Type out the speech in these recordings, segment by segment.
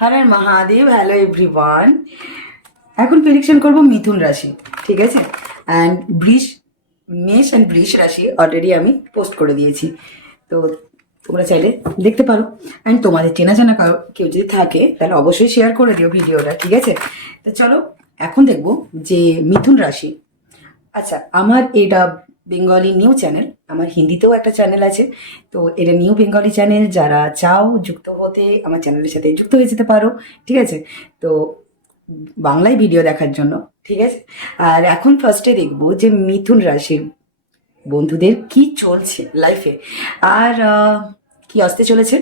হর Har Mahadev. Hello everyone. এখন prediction করব মিথুন রাশি, ঠিক আছে? অ্যান্ড মেষ অ্যান্ড বৃষ রাশি অলরেডি আমি পোস্ট করে দিয়েছি, তো তোমরা চাইলে দেখতে পারো। অ্যান্ড তোমাদের চেনা জানা কেউ যদি থাকে তাহলে অবশ্যই শেয়ার করে দিও ভিডিওটা, ঠিক আছে? তো চলো এখন দেখবো যে মিথুন রাশি। আচ্ছা, আমার এটা বেঙ্গলি নিউ চ্যানেল, আমার হিন্দিতেও একটা চ্যানেল আছে, তো এটা নিউ বেঙ্গলি চ্যানেল। যারা চাও যুক্ত হতে আমার চ্যানেলের সাথে যুক্ত হয়ে যেতে পারো, ঠিক আছে? তো বাংলায় ভিডিও দেখার জন্য, ঠিক আছে? আর এখন ফার্স্টে দেখবো যে মিথুন রাশির বন্ধুদের কি চলছে লাইফে, আর কি আসতে চলেছে।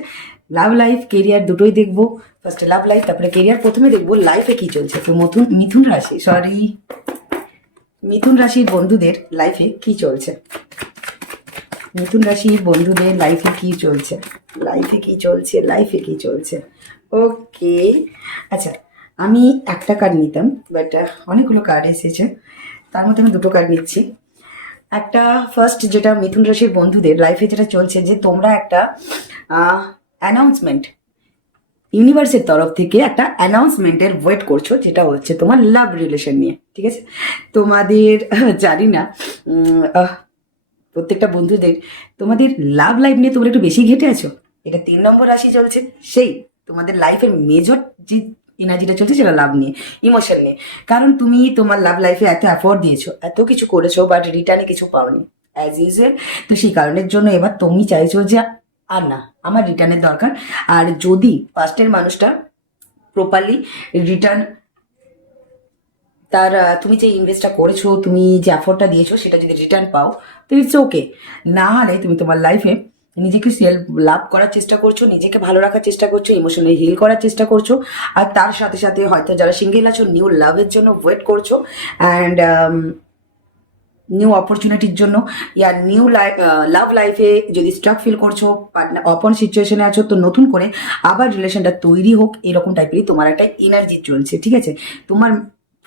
লাভ লাইফ কেরিয়ার দুটোই দেখবো। ফার্স্টে লাভ লাইফ, তারপরে কেরিয়ার। প্রথমে দেখবো লাইফে কি চলছে। তো মিথুন রাশির বন্ধুদের লাইফে কি চলছে। মিথুন রাশির বন্ধুদের লাইফে কি চলছে, লাইফে কি চলছে। ওকে, আচ্ছা, আমি একটা কার্ড নিতাম, বাট অনেকগুলো কার্ড এসেছে, তার মধ্যে আমি দুটো কার্ড নিচ্ছি। একটা ফার্স্ট, যেটা মিথুন রাশির বন্ধুদের লাইফে যেটা চলছে, যে তোমরা একটা অ্যানাউন্সমেন্ট, ইউনিভার্সের তরফ থেকে একটা অ্যানাউন্সমেন্টের ওয়েট করছো, যেটা হচ্ছে তোমার লাভ রিলেশন নিয়ে, ঠিক আছে? তোমাদের জানি না, প্রত্যেকটা বন্ধুদের তোমাদের লাভ লাইফ নিয়ে তোমরা একটু বেশি ঘেটে আছো। এটা 3 নম্বর রাশি চলছে, সেই তোমাদের লাইফের মেজর যে এনার্জিটা চলছে সেটা লাভ নিয়ে, ইমোশন নিয়ে। কারণ তুমি তোমার লাভ লাইফে এত এফোর্ট দিয়েছো, এত কিছু করেছো, বাট রিটার্নে কিছু পাওনি অ্যাজ ইউজুয়াল। তো সেই কারণের জন্য এবার তুমি চাইছো যে আর না, আমার রিটার্নের দরকার। আর যদি পাস্টের মানুষটা প্রপারলি রিটার্ন, তার তুমি যে ইনভেস্টটা করেছো, তুমি যে এফোর্টটা দিয়েছো, সেটা যদি রিটার্ন পাও তো ইটস ওকে। না হলে তুমি তোমার লাইফে নিজেকে সেলফ লাভ করার চেষ্টা করছো, নিজেকে ভালো রাখার চেষ্টা করছো, ইমোশনালি হিল করার চেষ্টা করছো। আর তার সাথে সাথে হয়তো যারা সিঙ্গেল আছো, নিউ লাভের জন্য ওয়েট করছো, অ্যান্ড নিউ অপরচুনিটির জন্য, ইয়া নিউ লাভ লাইফে যদি স্ট্রাক ফিল করছো, পার্টনার অপন সিচুয়েশনে আছো, তো নতুন করে আবার রিলেশনটা তৈরি হোক, এরকম টাইপেরই তোমার একটা এনার্জি চলছে, ঠিক আছে? তোমার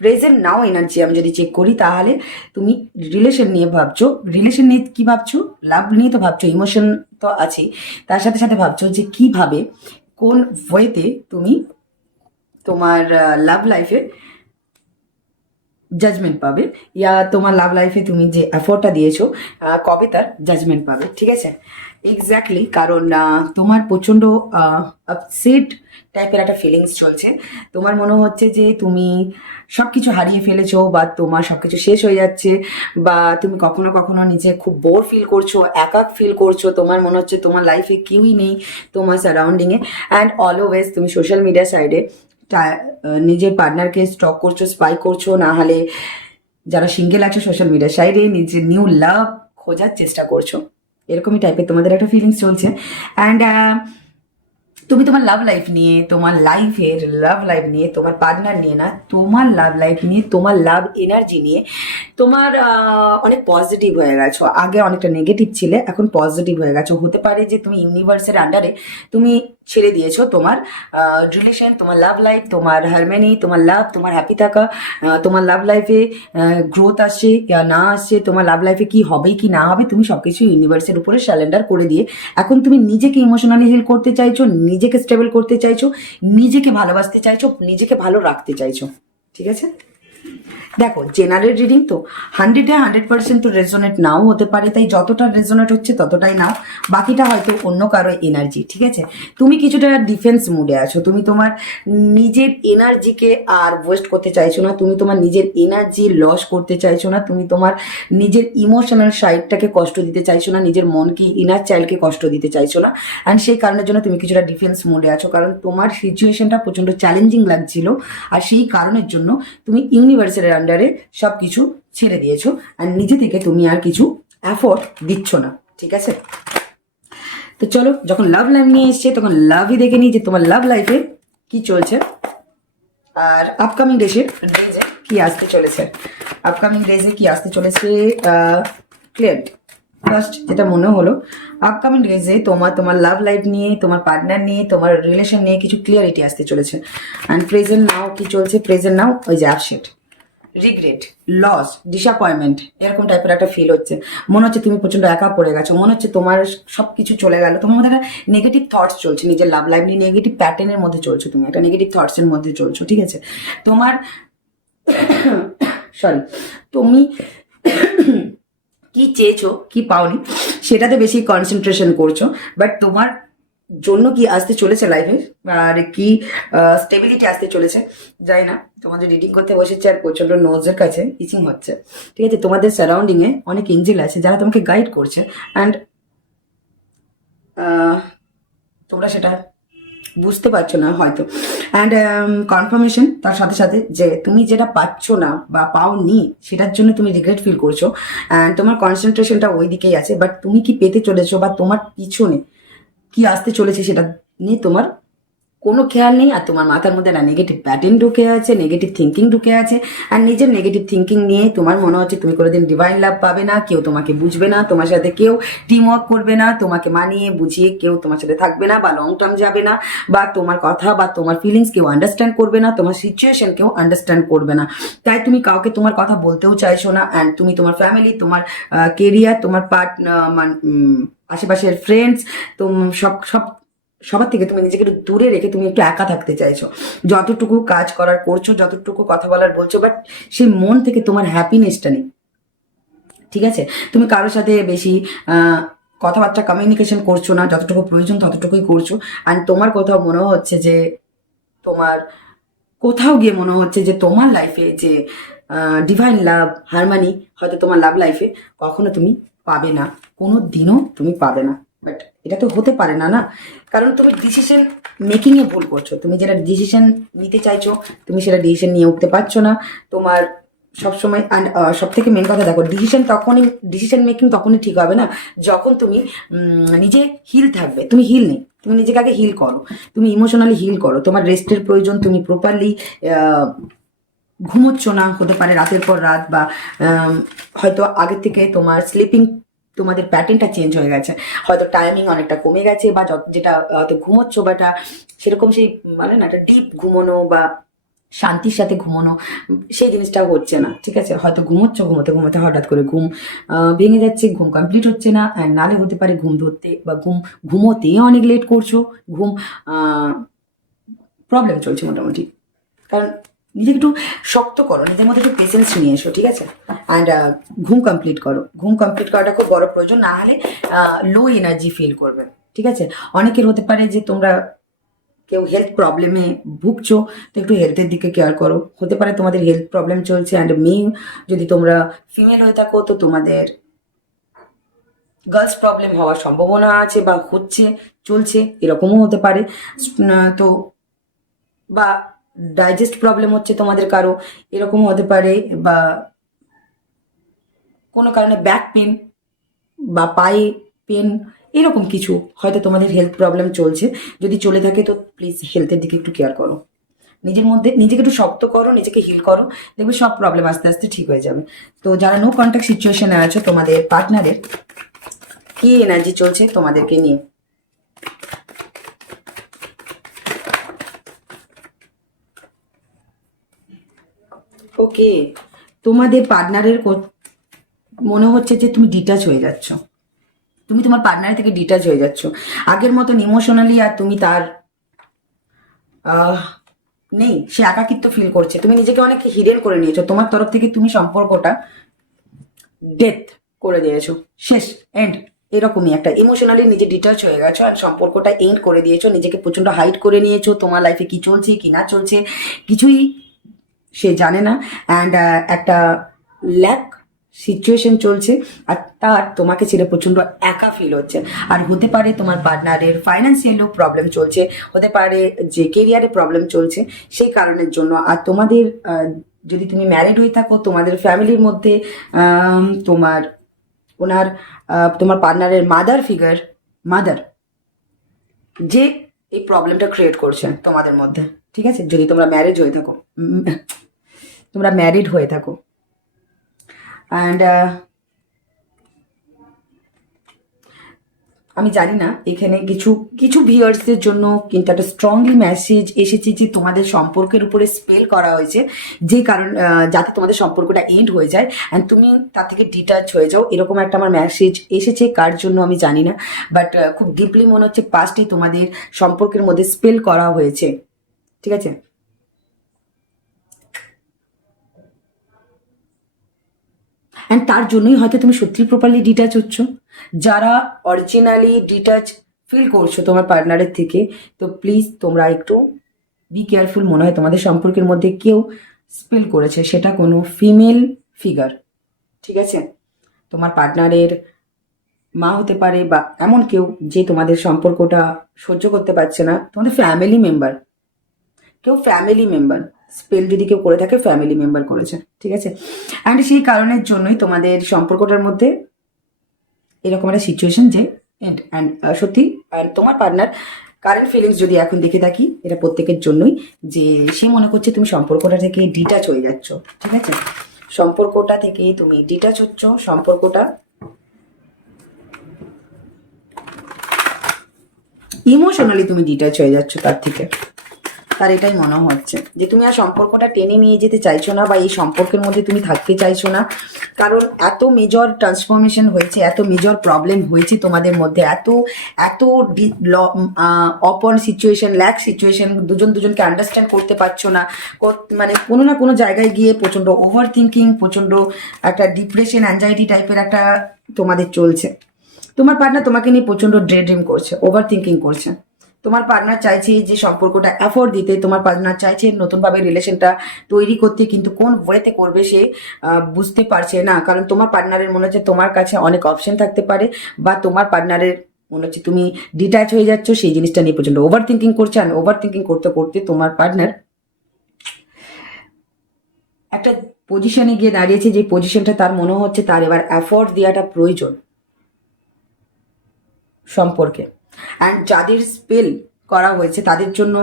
প্রেজেন্ট নাও এনার্জি আমি যদি চেক করি, তাহলে তুমি রিলেশন নিয়ে ভাবছো। রিলেশন নিয়ে কি ভাবছো? লাভ নিয়ে তো ভাবছো, ইমোশন তো আছেই, তার সাথে সাথে ভাবছো যে কিভাবে, কোন ওয়েতে তুমি তোমার লাভ লাইফে জাজমেন্ট পাবে, ইয়া তোমার লাভ লাইফে তুমি যে এফোর্টটা দিয়েছো কবে তার জাজমেন্ট পাবে, ঠিক আছে? এক্স্যাক্টলি, কারণ তোমার প্রচণ্ড আপসেট টাইপের একটা ফিলিংস চলছে। তোমার মনে হচ্ছে যে তুমি সব কিছু হারিয়ে ফেলেছো, বা তোমার সব কিছু শেষ হয়ে যাচ্ছে, বা তুমি কখনো কখনো নিজে খুব বোর ফিল করছো, একা ফিল করছো। তোমার মনে হচ্ছে তোমার লাইফে কেউই নেই তোমার সারাউন্ডিংয়ে। অ্যান্ড অলওয়েজ তুমি সোশ্যাল মিডিয়া সাইডে নিজের পার্টনারকে স্টক করছো, স্পাই করছো, না হলে যারা সিঙ্গেল আছো সোশ্যাল মিডিয়ার সাইডে নিজের নিউ লাভ খোঁজার চেষ্টা করছো। এরকমই টাইপের তোমাদের একটা ফিলিংস চলছে। অ্যান্ড তুমি তোমার লাভ লাইফ নিয়ে, তোমার লাইফের লাভ লাইফ নিয়ে, তোমার পার্টনার নিয়ে না, তোমার লাভ লাইফ নিয়ে, তোমার লাভ এনার্জি নিয়ে তোমার অনেক পজিটিভ হয়ে গেছো। আগে অনেকটা নেগেটিভ ছিলে, এখন পজিটিভ হয়ে গেছো। হতে পারে যে তুমি ইউনিভার্সের আন্ডারে তুমি ছেড়ে দিয়েছো তোমার রিলেশন, তোমার লাভ লাইফ, তোমার হারমোনি, তোমার লাভ, তোমার হ্যাপি থাকা, তোমার লাভ লাইফে গ্রোথ আসছে ইয়া না আসছে, তোমার লাভ লাইফে কি হবে কি না হবে, তুমি সবকিছু ইউনিভার্সের উপরে স্যালেন্ডার করে দিয়ে এখন তুমি নিজেকে ইমোশনালি হিল করতে চাইছো, নিজেকে স্টেবল করতে চাইছো, নিজেকে ভালোবাসতে চাইছো, নিজেকে ভালো রাখতে চাইছো, ঠিক আছে? দেখো, জেনারেল রিডিং তো 100% তো রেজোনেট নাও হতে পারে, তাই যতটা রেজোনেট হচ্ছে ততটাই নাও, বাকিটা হয়তো অন্য কারো এনার্জি, ঠিক আছে? তুমি কিছুটা ডিফেন্স মুডে আছো, তুমি তোমার নিজের এনার্জিকে আর ওয়েস্ট করতে চাইছো না, তুমি তোমার নিজের এনার্জি লস করতে চাইছো না, তুমি তোমার নিজের ইমোশনাল সাইডটাকে কষ্ট দিতে চাইছো না, নিজের মনকে, ইনার চাইল্ডকে কষ্ট দিতে চাইছো না। অ্যান্ড সেই কারণের জন্য তুমি কিছুটা ডিফেন্স মোডে আছো, কারণ তোমার সিচুয়েশনটা প্রচণ্ড চ্যালেঞ্জিং লাগছিল, আর সেই কারণের জন্য তুমি ইউনিভার্সের আন্ডারে সব কিছু ছেড়ে দিয়েছো, আর নিজে থেকে তুমি আর কিছু এফোর্ট দিচ্ছ না, ঠিক আছে? তো চলো, যখন লাভ লাইফ নিয়ে এসছে তখন লাভই দেখে নিই যে তোমার লাভ লাইফে কি চলছে, আর আপকামিং ডেজে কি আসতে চলেছে। আপকামিং ডেজে কি আসতে চলেছে ক্লিয়ার। ফার্স্ট যেটা মনে হলো, আপকামিং ডেজে তোমার লাভ লাইফ নিয়ে, তোমার পার্টনার নিয়ে, তোমার রিলেশন নিয়ে কিছু ক্লিয়ারিটি আসতে চলেছে। অ্যান্ড প্রেজেন্ট নাও কি চলছে, প্রেজেন্ট নাও ওই যে আপসেট, রিগ্রেট, লস, ডিসঅ্যাপয়েন্টমেন্ট এরকম টাইপের একটা ফিল হচ্ছে। মনে হচ্ছে তুমি প্রচন্ড একা পড়ে গেছো, মনে হচ্ছে তোমার সবকিছু চলে গেল, তোমার মধ্যে একটা নেগেটিভ থটস চলছে, নিজের লাভ লাইফ নিয়ে নেগেটিভ প্যাটার্নের মধ্যে চলছো, তুমি একটা নেগেটিভ থটসের মধ্যে চলছো, ঠিক আছে। তোমার সরি, তুমি কি চেয়েছো কি পাওনি সেটাতে বেশি কনসেন্ট্রেশন করছো, বাট তোমার জন্য কি আসতে চলেছে লাইফে আর কি স্টেবিলিটি আসতে চলেছে জানি না। তোমাদের রিডিং করতে বসেছে আর প্রচন্ড নোজের কাছে ইচিং হচ্ছে, ঠিক আছে। তোমাদের সারাউন্ডিং এ অনেক এঞ্জেল আছে যারা তোমাকে গাইড করছে, অ্যান্ড তোমরা সেটা বুঝতে পারছো না হয়তো। অ্যান্ড কনফার্মেশন তার সাথে সাথে যে তুমি যেটা পাচ্ছ না বা পাওনি সেটার জন্য তুমি রিগ্রেট ফিল করছো, অ্যান্ড তোমার কনসেন্ট্রেশনটা ওই দিকেই আছে, বাট তুমি কি পেতে চলেছো বা তোমার পিছনে কি আসতে চলেছে সেটা নিয়ে তোমার কোনো খেয়াল নেই। আর তোমার মাথার মধ্যে একটা নেগেটিভ প্যাটার্ন ঢুকে আছে, নেগেটিভ থিঙ্কিং ঢুকে আছে, আর নিজের নেগেটিভ থিঙ্কিং নিয়ে তোমার মনে হচ্ছে তুমি কোনোদিন ডিভাইন লাভ পাবে না, কেউ তোমাকে বুঝবে না, তোমার সাথে কেউ টিম ওয়ার্ক করবে না, তোমাকে মানিয়ে বুঝিয়ে কেউ তোমার সাথে থাকবে না বা লং টার্ম যাবে না, বা তোমার কথা বা তোমার ফিলিংস কেউ আন্ডারস্ট্যান্ড করবে না, তোমার সিচুয়েশন কেউ আন্ডারস্ট্যান্ড করবে না। তাই তুমি কাউকে তোমার কথা বলতেও চাইছো না, অ্যান্ড তুমি তোমার ফ্যামিলি, তোমার কেরিয়ার, তোমার পার্টনার, আশেপাশের ফ্রেন্ডস, তো সব সব সবার থেকে তুমি নিজেকে একটু দূরে রেখে তুমি একটু একা থাকতে চাইছো। যতটুকু কাজ করার করছো, যতটুকু কথা বলার বলছো, বাট সেই মন থেকে তোমার হ্যাপিনেসটা নেই, ঠিক আছে। তুমি কারোর সাথে বেশি কথাবার্তা কমিউনিকেশন করছো না, যতটুকু প্রয়োজন ততটুকুই করছো। আর তোমার কোথাও মনে হচ্ছে যে তোমার কোথাও গিয়ে মনে হচ্ছে যে তোমার লাইফে যে ডিভাইন লাভ হারমানি হয়তো তোমার লাভ লাইফে কখনো তুমি পাবে না, কোনো দিনও তুমি পাবে না। বাট এটা তো হতে পারে না, না, কারণ তুমি ডিসিশন মেকিং এ ভুল করছো। তুমি যেটা ডিসিশন নিতে চাইছো তুমি সেটা ডিসিশন নিয়ে উঠতে পারছো না। তোমার সবসময় অ্যান্ড সব থেকে মেন কথা দেখো, ডিসিশন মেকিং তখনই ঠিক হবে না যখন তুমি নিজে হিল থাকবে। তুমি হিল নেই, তুমি নিজেকে আগে হিল করো, তুমি ইমোশনালি হিল করো। তোমার রেস্টের প্রয়োজন, তুমি প্রপারলি ঘুমোচ্ছ না, হতে পারে রাতের পর রাত, বা হয়তো আগের থেকে তোমার স্লিপিং তোমাদের প্যাটার্নটা চেঞ্জ হয়ে গেছে, হয়তো টাইমিং অনেকটা কমে গেছে, বা যেটা হয়তো ঘুমোচ্ছ বা সেরকম সেই মানে না একটা ডিপ ঘুমোনো বা শান্তির সাথে ঘুমোনো সেই জিনিসটা হচ্ছে না, ঠিক আছে। হয়তো ঘুমোচ্ছ, ঘুমোতে ঘুমোতে হঠাৎ করে ঘুম ভেঙে যাচ্ছে, ঘুম কমপ্লিট হচ্ছে না, অ্যান্ড নালে হতে পারে ঘুম ধরতে বা ঘুমোতে অনেক লেট করছো, ঘুম প্রবলেম চলছে মোটামুটি। কারণ নিজেকে একটু শক্ত করো, নিজের মধ্যে একটু পেশেন্স নিয়ে এসো, ঠিক আছে। অ্যান্ড ঘুম কমপ্লিট করো, ঘুম কমপ্লিট করাটা খুব বড় প্রয়োজন, না হলে লো এনার্জি ফিল করবে, ঠিক আছে। অনেকের হতে পারে যে তোমরা কেউ হেলথ প্রবলেমে ভুগছো, তো একটু হেলথের দিকে কেয়ার করো। হতে পারে তোমাদের হেলথ প্রবলেম চলছে, অ্যান্ড মেয়ে যদি তোমরা ফিমেল হয়ে থাকো তো তোমাদের গার্লস প্রবলেম হওয়ার সম্ভাবনা আছে বা হচ্ছে, চলছে, এরকমও হতে পারে। তো বা ডাইজেস্ট প্রবলেম হচ্ছে তোমাদের কারো, এরকম হতে পারে, বা কোনো কারণে ব্যাক পেন বা পায়ে পেন, এরকম কিছু হয়তো তোমাদের হেলথ প্রবলেম চলছে। যদি চলে থাকে তো প্লিজ হেলথের দিকে একটু কেয়ার করো, নিজের মধ্যে নিজেকে একটু শক্ত করো, নিজেকে হিল করো, দেখবে সব প্রবলেম আস্তে আস্তে ঠিক হয়ে যাবে। তো যারা নো কন্ট্যাক্ট সিচুয়েশনে আছো, তোমাদের পার্টনারের কি এনার্জি চলছে তোমাদেরকে নিয়ে? ওকে, তোমাদের পার্টনারের মনে হচ্ছে যে তুমি ডিটাচ হয়ে যাচ্ছ, তুমি তোমার পার্টনার থেকে ডিটাচ হয়ে যাচ্ছ আগের মতন ইমোশনালি, আর তুমি তার আহ, নেই, সে একাকিত্ব ফিল করছে, তুমি নিজেকে অনেক হিডেন করে নিয়েছো, তোমার তরফ থেকে তুমি সম্পর্কটা ডেথ করে দিয়েছো, শেষ, এন্ড, এরকমই একটা ইমোশনালি নিজে ডিটাচ হয়ে গেছো, আর সম্পর্কটা এন্ড করে দিয়েছো, নিজেকে প্রচন্ড হাইড করে নিয়েছো, তোমার লাইফে কি চলছে কি না চলছে কিছুই সে জানে না। অ্যান্ড একটা ল্যাক সিচুয়েশন চলছে, আর তার তোমাকে ছেড়ে প্রচন্ড একা ফিল হচ্ছে। আর হতে পারে তোমার পার্টনারের ফাইন্যান্সিয়ালও প্রবলেম চলছে, হতে পারে যে কেরিয়ারে প্রবলেম চলছে সেই কারণের জন্য। আর তোমাদের যদি তুমি ম্যারিড হয়ে থাকো, তোমাদের ফ্যামিলির মধ্যে তোমার ওনার তোমার পার্টনারের মাদার যে এই প্রবলেমটা ক্রিয়েট করছে তোমাদের মধ্যে, ঠিক আছে। যদি তোমরা ম্যারেজ হয়ে থাকো, তোমরা ম্যারিড হয়ে থাকো, অ্যান্ড আমি জানি না এখানে কিছু কিছু ভিউয়ার্সদের জন্য কিন্তু একটা স্ট্রংলি মেসেজ এসেছে যে তোমাদের সম্পর্কের উপরে স্পেল করা হয়েছে, যে কারণ যাতে তোমাদের সম্পর্কটা এন্ড হয়ে যায় অ্যান্ড তুমি তার থেকে ডিটাচ হয়ে যাও, এরকম একটা আমার মেসেজ এসেছে। কার জন্য আমি জানি না, বাট খুব ডিপলি মনে হচ্ছে পাস্টে তোমাদের সম্পর্কের মধ্যে স্পেল করা হয়েছে, ঠিক আছে। অ্যান্ড তার জন্যই হয়তো তুমি সত্যি প্রপারলি ডিটাচ হচ্ছ। যারা অরিজিনালি ডিটাচ ফিল করছো তোমার পার্টনারের থেকে, তো প্লিজ তোমরা একটু বি কেয়ারফুল। মনে হয় তোমাদের সম্পর্কের মধ্যে কেউ স্পেল করেছে, সেটা কোনো ফিমেল ফিগার, ঠিক আছে। তোমার পার্টনারের মা হতে পারে বা এমন কেউ যে তোমাদের সম্পর্কটা সহ্য করতে পারছে না, তোমাদের ফ্যামিলি মেম্বার, কেউ ফ্যামিলি মেম্বার স্পেল যদি কেউ করে থাকে ফ্যামিলি মেম্বার করেছে, ঠিক আছে। অ্যান্ড সেই কারণের জন্যই তোমাদের সম্পর্কটার মধ্যে এরকম একটা সিচুয়েশন যে এন্ড অ্যান্ড সত্যি আর তোমার পার্টনার কারেন্ট ফিলিংস যদি এখন দেখে থাকি, এটা প্রত্যেকের জন্যই যে সে মনে করছে তুমি সম্পর্কটা থেকে ডিটাচ হয়ে যাচ্ছ, ঠিক আছে। সম্পর্কটা থেকে তুমি ডিটাচ হচ্ছ, সম্পর্কটা ইমোশনালি তুমি ডিটাচ হয়ে যাচ্ছ তার থেকে। তার এটাই মনে হচ্ছে যে তুমি আর সম্পর্কটা টেনে নিয়ে যেতে চাইছো না বা এই সম্পর্কের মধ্যে তুমি থাকতে চাইছো না, কারণ এত মেজর ট্রান্সফরমেশন হয়েছে, এত মেজর প্রবলেম হয়েছে তোমাদের মধ্যে, এত এত অপন সিচুয়েশন, ল্যাক সিচুয়েশন, দুজন দুজনকে আন্ডারস্ট্যান্ড করতে পারছো না, মানে কোনো না কোনো জায়গায় গিয়ে প্রচণ্ড ওভার থিঙ্কিং, প্রচণ্ড একটা ডিপ্রেশন, অ্যাংজাইটি টাইপের একটা তোমাদের চলছে। তোমার পার্টনার তোমাকে নিয়ে প্রচণ্ড ড্রিম করছে, ওভার থিঙ্কিং করছে। তোমার পার্টনার চাইছে যে সম্পর্কটা অ্যাফোর্ড দিতে, তোমার পার্টনার চাইছে নতুনভাবে রিলেশনটা তৈরি করতে, কিন্তু কোন ওয়েতে করবে সে বুঝতে পারছে না। কারণ তোমার পার্টনারের মনে হচ্ছে তোমার কাছে অনেক অপশন থাকতে পারে, বা তোমার পার্টনারের মনে হচ্ছে তুমি ডিট্যাচ হয়ে যাচ্ছ, সেই জিনিসটা নিয়ে প্রচণ্ড ওভার থিঙ্কিং করছে। আর ওভার থিঙ্কিং করতে করতে তোমার পার্টনার একটা পজিশনে গিয়ে দাঁড়িয়েছে, যে পজিশনটা তার মনে হচ্ছে তার এবার অ্যাফোর্ড দেওয়াটা প্রয়োজন সম্পর্কে। অ্যান্ড যাদের স্পেল করা হয়েছে তাদের জন্য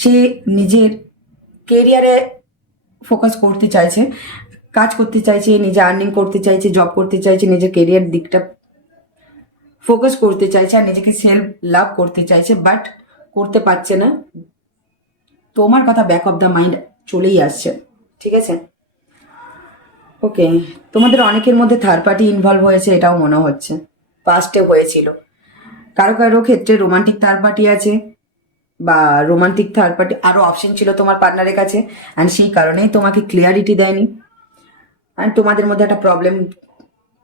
সে নিজের কেরিয়ারে ফোকাস করতে চাইছে, কাজ করতে চাইছে, নিজে আর্নিং করতে চাইছে, জব করতে চাইছে, নিজের কেরিয়ার দিকটা ফোকাস করতে চাইছে, আর নিজেকে সেলফ লাভ করতে চাইছে, বাট করতে পারছে না। তোমার কথা ব্যাক অফ দ্য মাইন্ড চলেই আসছে, ঠিক আছে। ওকে, তোমাদের অনেকের মধ্যে থার্ড পার্টি ইনভলভ হয়েছে, এটাও মনে হচ্ছে পাস্টে হয়েছিল। কারো কারো ক্ষেত্রে রোমান্টিক থার্ড পার্টি আছে, বা রোমান্টিক থার্ড পার্টি আরও অপশন ছিল তোমার পার্টনারের কাছে, অ্যান্ড সেই কারণেই তোমাকে ক্লিয়ারিটি দেয়নি। অ্যান্ড তোমাদের মধ্যে একটা প্রবলেম,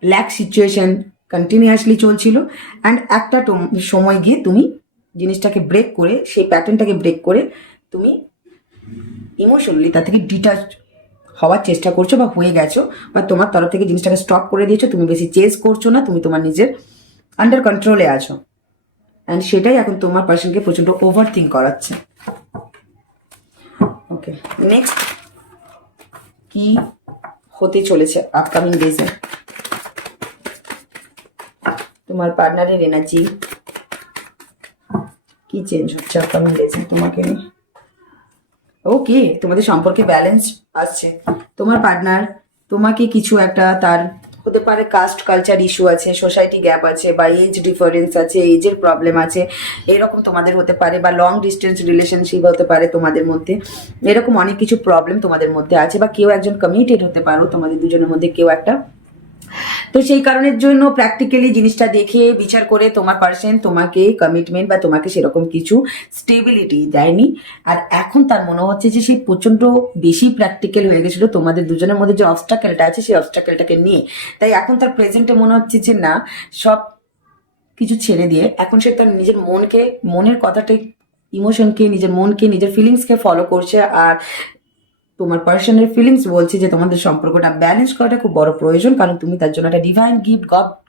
ল্যাক সিচুয়েশন কন্টিনিউয়াসলি চলছিল। অ্যান্ড একটা সময় গিয়ে তুমি জিনিসটাকে ব্রেক করে, সেই প্যাটার্নটাকে ব্রেক করে তুমি ইমোশনালি তার থেকে ডিটাচ হওয়ার চেষ্টা করছো, বা হয়ে গেছো, বা তোমার তরফ থেকে জিনিসটাকে স্টপ করে দিয়েছো। তুমি বেশি চেস করছো না, তুমি তোমার নিজের আন্ডার কন্ট্রোলে আছো। অ্যান্ড সেটাই এখন তোমার পার্সনকে প্রচণ্ড ওভার থিঙ্ক করাচ্ছে। ওকে, নেক্সট কি হতে চলেছে আপকামিং ডেজে তোমার পার্টনারের এনার্জি কি চেঞ্জ হচ্ছে আপকামিং ডেজে তোমাকে নিয়ে? ওকে, তোমাদের সম্পর্কে ব্যালেন্স আসছে। তোমার পার্টনার তোমাকে কিছু একটা, তার হতে পারে কাস্ট কালচার ইস্যু আছে, সোসাইটি গ্যাপ আছে, বা এজ ডিফারেন্স আছে, এজের প্রবলেম আছে, এরকম তোমাদের হতে পারে, বা লং ডিস্টেন্স রিলেশনশিপ হতে পারে তোমাদের মধ্যে। এরকম অনেক কিছু প্রবলেম তোমাদের মধ্যে আছে, বা কেউ একজন কমিটেড হতে পারো তোমাদের দুজনের মধ্যে কেউ একটা। তো সেই কারণের জন্য প্র্যাকটিক্যালি জিনিসটা দেখে বিচার করে তোমার পার্সন তোমাকে কমিটমেন্ট বা তোমাকে সেরকম কিছু স্টেবিলিটি দেয়নি। আর এখন তার মনে হচ্ছে যে সে প্রচণ্ড বেশি প্র্যাকটিক্যাল হয়ে গেছিল তোমাদের দুজনের মধ্যে যে অবস্টাকেলটা আছে সেই অবস্টাকেলটাকে নিয়ে। তাই এখন তার প্রেজেন্টে মনে হচ্ছে যে না, সব কিছু ছেড়ে দিয়ে এখন সে তার নিজের মনকে, মনের কথাটাই, ইমোশনকে, নিজের মনকে, নিজের ফিলিংসকে ফলো করছে। আর তোমার পার্সনের ফিলিংস বলছে যে তোমাদের সম্পর্কটা ব্যালেন্স করাটা খুব বড় প্রয়োজন, কারণ তুমি তার জন্য একটা ডিভাইন গিফট,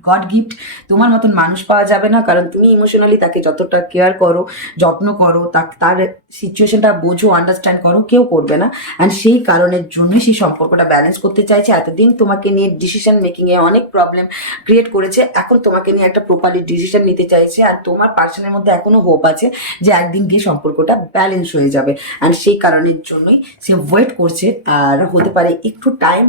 গড গিফট। তোমার মতন মানুষ পাওয়া যাবে না, কারণ তুমি ইমোশনালি তাকে যতটা কেয়ার করো, যত্ন করো, তার সিচুয়েশনটা বোঝো, আন্ডারস্ট্যান্ড করো, কেউ করবে না। অ্যান্ড সেই কারণের জন্যই সেই সম্পর্কটা ব্যালেন্স করতে চাইছে। এতদিন তোমাকে নিয়ে ডিসিশন মেকিংয়ে অনেক প্রবলেম ক্রিয়েট করেছে, এখন তোমাকে নিয়ে একটা প্রপারলি ডিসিশন নিতে চাইছে। আর তোমার পার্সনের মধ্যে এখনো হোপ আছে যে একদিন গিয়ে সম্পর্কটা ব্যালেন্স হয়ে যাবে। অ্যান্ড সেই কারণের জন্যই সে ওয়েট করছে, আর হতে পারে একটু টাইম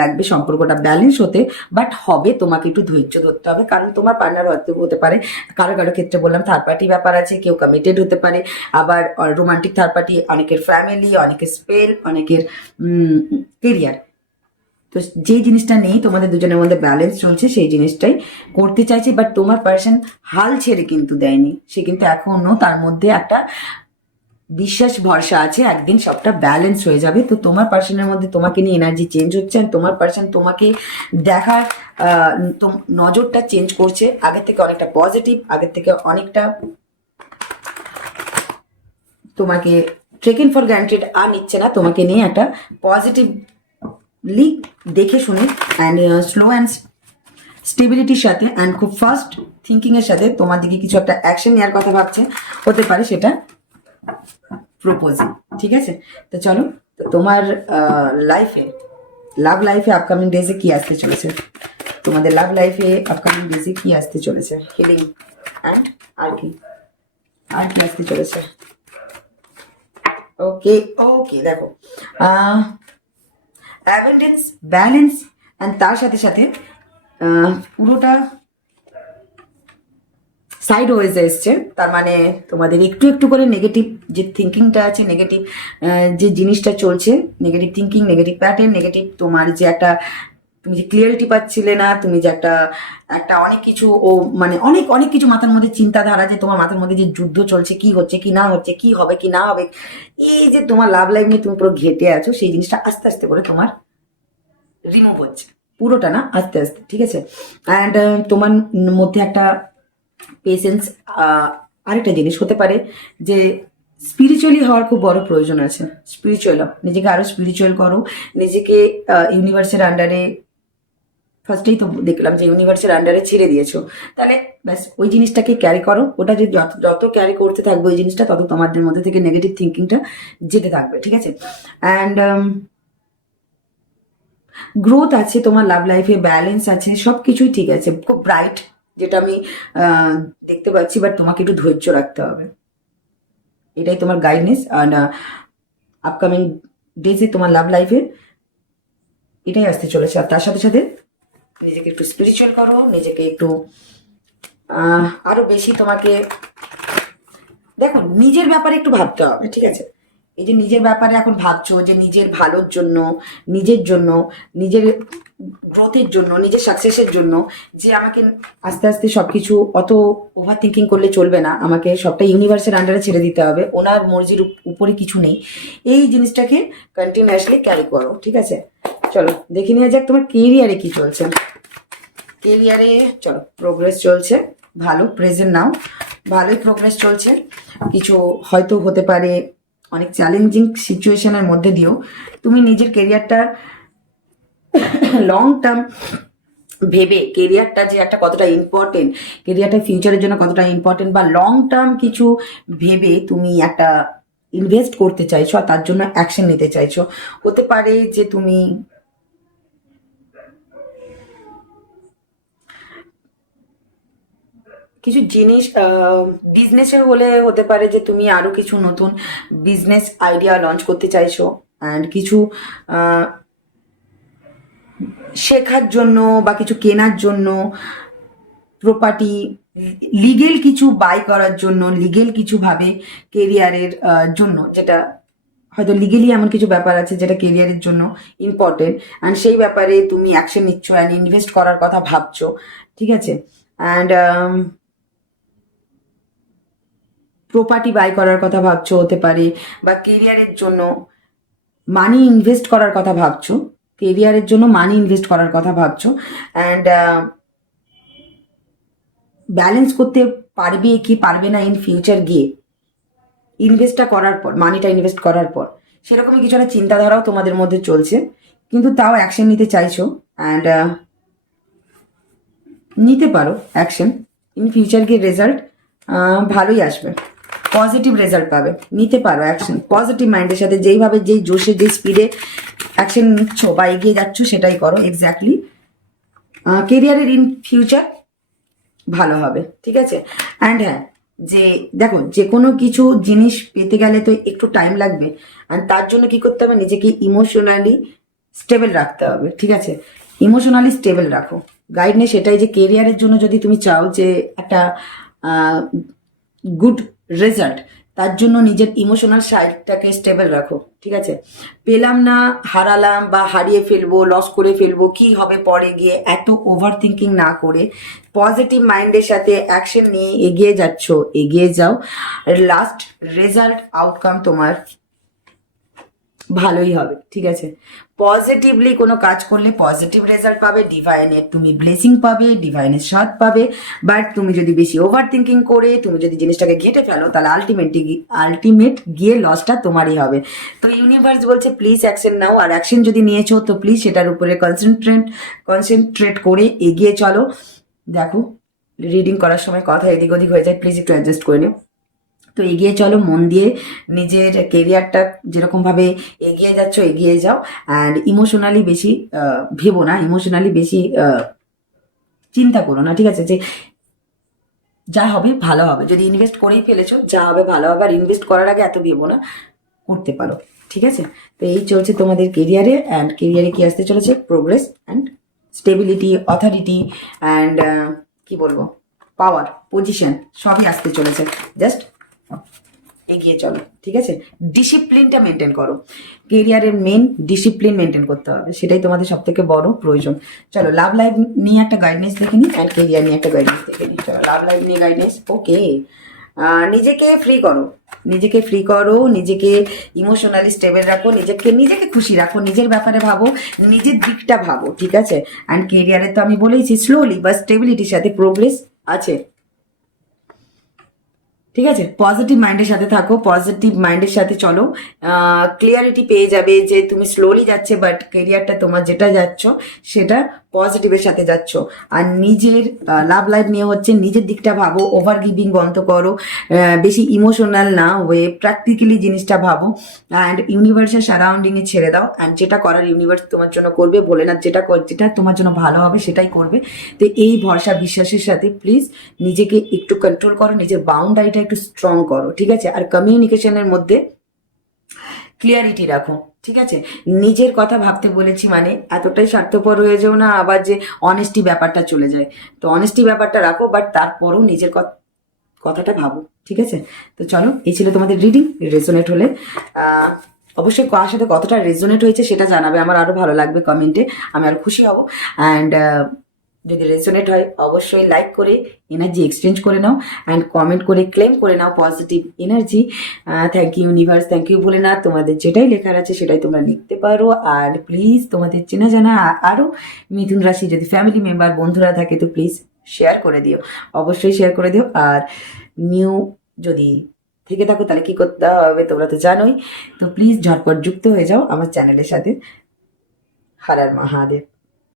লাগবে সম্পর্কটা ব্যালেন্স হতে, বাট হবে। তোমাকে একটু ধৈর্য ধরতে হবে, কারণ তোমার পার্টনার হতে পারে, কারো কারো ক্ষেত্রে বললাম থার্ড পার্টি ব্যাপার আছে, কেউ কমিটেড হতে পারে, আবার রোমান্টিক থার্ড পার্টি, অনেকের ফ্যামিলি, অনেকের স্পেল, অনেকের কেরিয়ার। তো যেই জিনিসটা নেই, তোমাদের দুজনের মধ্যে ব্যালেন্স চলছে, সেই জিনিসটাই করতে চাইছে। বাট তোমার পার্সন হাল ছেড়ে কিন্তু দেয়নি, সে কিন্তু এখনো তার মধ্যে একটা বিশ্বাস ভরসা আছে, একদিন সবটা ব্যালেন্স হয়ে যাবে। তো তোমার পার্সনের মধ্যে তোমাকে নিয়ে এনার্জি চেঞ্জ হচ্ছে, আর তোমার পার্সন তোমাকে দেখার নজরটা চেঞ্জ করছে, আগের থেকে অনেকটা পজিটিভ, আগের থেকে অনেকটা তোমাকে টেকেন ফর গ্রান্টেড আর নিচ্ছে না, তোমাকে নিয়ে একটা পজিটিভলি দেখে শুনে অ্যান্ড স্লো অ্যান্ড স্টেবিলিটির সাথে অ্যান্ড খুব ফাস্ট থিঙ্কিংয়ের সাথে তোমার দিকে কিছু একটা অ্যাকশন নেওয়ার কথা ভাবছে, হতে পারে সেটা প্রপোজিং। ঠিক আছে, তো চলো, তো তোমার লাভ লাইফে আপকামিং ডেজে কি আসতে চলেছে, তোমাদের লাভ লাইফে আপকামিং ডেজে কি আসতে চলেছে, হিলিং অ্যান্ড আর কি আসতে চলেছে। ওকে ওকে, দেখো অ্যাবেন্ডেন্স, ব্যালেন্স অ্যান্ড তার সাথে সাথে পুরোটা সাইড ওয়েজে এসছে। তার মানে তোমাদের একটু একটু করে নেগেটিভ যে থিঙ্কিংটা আছে, নেগেটিভ যে জিনিসটা চলছে, negative thinking, negative pattern, negative তোমার যে একটা, তুমি যে ক্লিয়ারিটি পাচ্ছিলে না, তুমি যে একটা একটা অনেক কিছু মানে অনেক অনেক কিছু মাথার মধ্যে চিন্তাধারা, যে তোমার মাথার মধ্যে যে যুদ্ধ চলছে, কি হচ্ছে কি না হচ্ছে, কি হবে কি না হবে, এই যে তোমার লাভ লাইফ নিয়ে তুমি পুরো ঘেটে আছো, সেই জিনিসটা আস্তে আস্তে করে তোমার রিমুভ হচ্ছে, পুরোটা না, আস্তে আস্তে। ঠিক আছে, অ্যান্ড তোমার মধ্যে একটা পেশেন্স, আরেকটা জিনিস হতে পারে যে স্পিরিচুয়ালি হওয়ার খুব বড় প্রয়োজন আছে। স্পিরিচুয়াল, নিজেকে আরো স্পিরিচুয়াল করো, নিজেকে ইউনিভার্সের আন্ডারে, ফার্স্টেই তো দেখলাম যে ইউনিভার্সের আন্ডারে ছেড়ে দিয়েছো, তাহলে ব্যাস ওই জিনিসটাকে ক্যারি করো। ওটা যে যত যত ক্যারি করতে থাকবে ওই জিনিসটা, তত তোমাদের মধ্যে থেকে নেগেটিভ থিঙ্কিংটা যেতে থাকবে। ঠিক আছে, অ্যান্ড গ্রোথ আছে তোমার লাভ লাইফে, ব্যালেন্স আছে, সব কিছুই ঠিক আছে, খুব ব্রাইট, যেটা আমি দেখতে পাচ্ছি। বাট তোমাকে একটু ধৈর্য রাখতে হবে, এটাই তোমার গাইডনেস। আর আপকামিং ডেজে তোমার লাভ লাইফে এটাই আসতে চলেছে। আর তার সাথে সাথে নিজেকে একটু স্পিরিচুয়াল করো, নিজেকে একটু আরো বেশি তোমাকে দেখো নিজের ব্যাপারে একটু ভাবতে হবে। ঠিক আছে, এই যে নিজের ব্যাপারে এখন ভাবছো, যে নিজের ভালোর জন্য, নিজের জন্য, নিজের গ্রোথের জন্য, নিজের সাকসেসের জন্য, যে আমাকে আস্তে আস্তে সবকিছু অত ওভার থিঙ্কিং করলে চলবে না, আমাকে সবটা ইউনিভার্সের আন্ডারে ছেড়ে দিতে হবে, ওনার মর্জির উপরে কিছু নেই, এই জিনিসটাকে কন্টিনিউয়াসলি ক্যারি করো। ঠিক আছে, চলো দেখে নেওয়া যাক তোমার কেরিয়ারে কি চলছে। কেরিয়ারে চলো, প্রোগ্রেস চলছে ভালো, প্রেজেন্ট নাও, ভালোই প্রোগ্রেস চলছে। কিছু হয়তো হতে পারে অনেক চ্যালেঞ্জিং সিচুয়েশনের মধ্যে দিয়েও তুমি নিজের কেরিয়ারটা লং টার্ম ভেবে, কেরিয়ারটা যে একটা কতটা ইম্পর্টেন্ট, কেরিয়ারটা ফিউচারের জন্য কতটা ইম্পর্টেন্ট, বা লং টার্ম কিছু ভেবে তুমি একটা ইনভেস্ট করতে চাইছো, আর তার জন্য অ্যাকশন নিতে চাইছো। হতে পারে যে তুমি কিছু জিনিস বিজনেসের হলে হতে পারে যে তুমি আরো কিছু নতুন বিজনেস আইডিয়া লঞ্চ করতে চাইছো, অ্যান্ড কিছু শেখার জন্য বা কিছু কেনার জন্য, প্রপার্টি, লিগেল কিছু বাই করার জন্য, লিগেল কিছু ভাবে কেরিয়ারের জন্য, যেটা হয়তো লিগেলি এমন কিছু ব্যাপার আছে যেটা কেরিয়ারের জন্য ইম্পর্টেন্ট, অ্যান্ড সেই ব্যাপারে তুমি অ্যাকশন নিচ্ছ অ্যান্ড ইনভেস্ট করার কথা ভাবছো। ঠিক আছে, অ্যান্ড প্রপার্টি বাই করার কথা ভাবছো হতে পারে, বা কেরিয়ারের জন্য মানি ইনভেস্ট করার কথা ভাবছো, কেরিয়ারের জন্য মানি ইনভেস্ট করার কথা ভাবছো, অ্যান্ড ব্যালেন্স করতে পারবে কি পারবে না ইন ফিউচার গিয়ে, ইনভেস্টটা করার পর, মানিটা ইনভেস্ট করার পর, সেরকমই কিছু একটা চিন্তাধারাও তোমাদের মধ্যে চলছে, কিন্তু তাও অ্যাকশন নিতে চাইছো, অ্যান্ড নিতে পারো অ্যাকশন। ইন ফিউচার গিয়ে রেজাল্ট ভালোই আসবে, পজিটিভ রেজাল্ট পাবে, নিতে পারো অ্যাকশন পজিটিভ মাইন্ডের সাথে, যেইভাবে যেই জোশে যেই স্পিডে অ্যাকশন নিচ্ছ বা এগিয়ে যাচ্ছ সেটাই করো এক্স্যাক্টলি। কেরিয়ারের ইন ফিউচার ভালো হবে। ঠিক আছে, অ্যান্ড হ্যাঁ, যে দেখো যে কোনো কিছু জিনিস পেতে গেলে তো একটু টাইম লাগবে, আর তার জন্য কি করতে হবে, নিজেকে ইমোশনালি স্টেবল রাখতে হবে। ঠিক আছে, ইমোশনালি স্টেবল রাখো। গাইডনেস এটাই যে কেরিয়ারের জন্য যদি তুমি চাও যে একটা গুড রেজাল্ট, তার জন্য নিজের ইমোশনাল সাইডটাকে স্টেবল রাখো। ঠিক আছে, পেলাম না, হারালাম বা হারিয়ে ফেলবো, লস করে ফেলবো, কি হবে পরে গিয়ে, এত ওভার থিঙ্কিং না করে পজিটিভ মাইন্ডের সাথে অ্যাকশন নিয়ে এগিয়ে যাচ্ছ, এগিয়ে যাও। লাস্ট রেজাল্ট আউটকাম তোমার ভালোই হবে। ঠিক আছে, পজিটিভলি কোনো কাজ করলে পজিটিভ রেজাল্ট পাবে, ডিভাইনের তুমি ব্লেসিং পাবে, ডিভাইনের সাথ পাবে। বাট তুমি যদি বেশি ওভার থিঙ্কিং করে তুমি যদি জিনিসটাকে ঘেটে ফেলো, তাহলে আলটিমেট গিয়ে লসটা তোমারই হবে। তো ইউনিভার্স বলছে প্লিজ অ্যাকশন নাও, আর অ্যাকশন যদি নিয়েছো তো প্লিজ সেটার উপরে কনসেন্ট্রেট করে এগিয়ে চলো। দেখো রিডিং করার সময় কথা এদিক ওদিক হয়ে যায়, প্লিজ একটু অ্যাডজাস্ট করে নিও। তো এগিয়ে চলো মন দিয়ে, নিজের কেরিয়ারটা যেরকমভাবে এগিয়ে যাচ্ছ এগিয়ে যাও। অ্যান্ড ইমোশনালি বেশি ভেবো না, ইমোশনালি বেশি চিন্তা করো না। ঠিক আছে, যে যা হবে ভালো হবে, যদি ইনভেস্ট করেই ফেলেছো যা হবে ভালো হবে, আর ইনভেস্ট করার আগে এত ভেবো না, করতে পারো। ঠিক আছে, তো এই চলছে তোমাদের কেরিয়ারে। অ্যান্ড কেরিয়ারে কি আসতে চলেছে, progress and stability, authority and কি বলবো, পাওয়ার, পজিশন সবই আসতে চলেছে। জাস্ট এগিয়ে চলো। ঠিক আছে, ডিসিপ্লিনটা মেনটেন করো। কেরিয়ারের মেন ডিসিপ্লিন মেনটেন করতে হবে, সেটাই তোমাদের সব থেকে বড় প্রয়োজন। চলো লাভ লাইফ নিয়ে একটা গাইডেন্স দেখে নিই, অ্যান্ড কেরিয়ার নিয়ে একটা গাইডেন্স দেখে নিই। চলো লাভ লাইফ নিয়ে গাইডেন্স। ওকে, নিজেকে ফ্রি করো, নিজেকে ফ্রি করো, নিজেকে ইমোশনালি স্টেবল রাখো, নিজেকে খুশি রাখো, নিজের ব্যাপারে ভাবো, নিজের দিকটা ভাবো। ঠিক আছে, অ্যান্ড কেরিয়ারে তো আমি বলেইছি স্লোলি বা স্টেবিলিটির সাথে প্রোগ্রেস আছে। ঠিক আছে, পজিটিভ মাইন্ডের সাথে থাকো, পজিটিভ মাইন্ডের সাথে চলো, ক্লিয়ারিটি পেয়ে যাবে যে তুমি স্লোলি যাচ্ছে, বাট কেরিয়ারটা তোমার যেটা যাচ্ছ সেটা পজিটিভের সাথে যাচ্ছ। আর নিজের লাভ লাইফ নিয়ে হচ্ছে নিজের দিকটা ভাবো, ওভার গিভিং বন্ধ করো, বেশি ইমোশনাল না হয়ে প্র্যাকটিক্যালি জিনিসটা ভাবো। অ্যান্ড ইউনিভার্সের সারাউন্ডিংয়ে ছেড়ে দাও, অ্যান্ড যেটা করার ইউনিভার্স তোমার জন্য করবে, ভোলেনাথ যেটা তোমার জন্য ভালো হবে সেটাই করবে। তো এই ভরসা বিশ্বাসের সাথে প্লিজ নিজেকে একটু কন্ট্রোল করো, নিজের বাউন্ডারিটা একটু স্ট্রং করো। ঠিক আছে, আর কমিউনিকেশনের মধ্যে ক্লিয়ারিটি রাখো। ঠিক আছে, নিজের কথা ভাবতে বলেছি মানে এতটাই স্বার্থপর হয়ে যাও না আবার যে অনেস্টি ব্যাপারটা চলে যায়। তো অনেস্টি ব্যাপারটা রাখো, বাট তারপরও নিজের কথাটা ভাবো। ঠিক আছে, তো চলো এই ছিল তোমাদের রিডিং। রেজোনেট হলে অবশ্যই কার সাথে কতটা রেজোনেট হয়েছে সেটা জানাবে, আমার আরো ভালো লাগবে কমেন্টে, আমি আরো খুশি হব। অ্যান্ড যদি রেজোনেট হয় অবশ্যই লাইক করে এনার্জি এক্সচেঞ্জ করে নাও, অ্যান্ড কমেন্ট করে ক্লেম করে নাও positive energy. Thank you universe, thank you বলে না, তোমাদের যেটাই লেখার আছে সেটাই তোমরা লিখতে পারো। আর প্লিজ তোমাদের চেনা জানা আরও মিথুন রাশি যদি ফ্যামিলি মেম্বার বন্ধুরা থাকে তো প্লিজ শেয়ার করে দিও, অবশ্যই শেয়ার করে দিও। আর নিউ যদি থেকে থাকো তাহলে কি করতে হবে তোমরা তো জানোই, তো প্লিজ ঝটপট যুক্ত হয়ে যাও আমার চ্যানেলের সাথে। হর হর মহাদেব।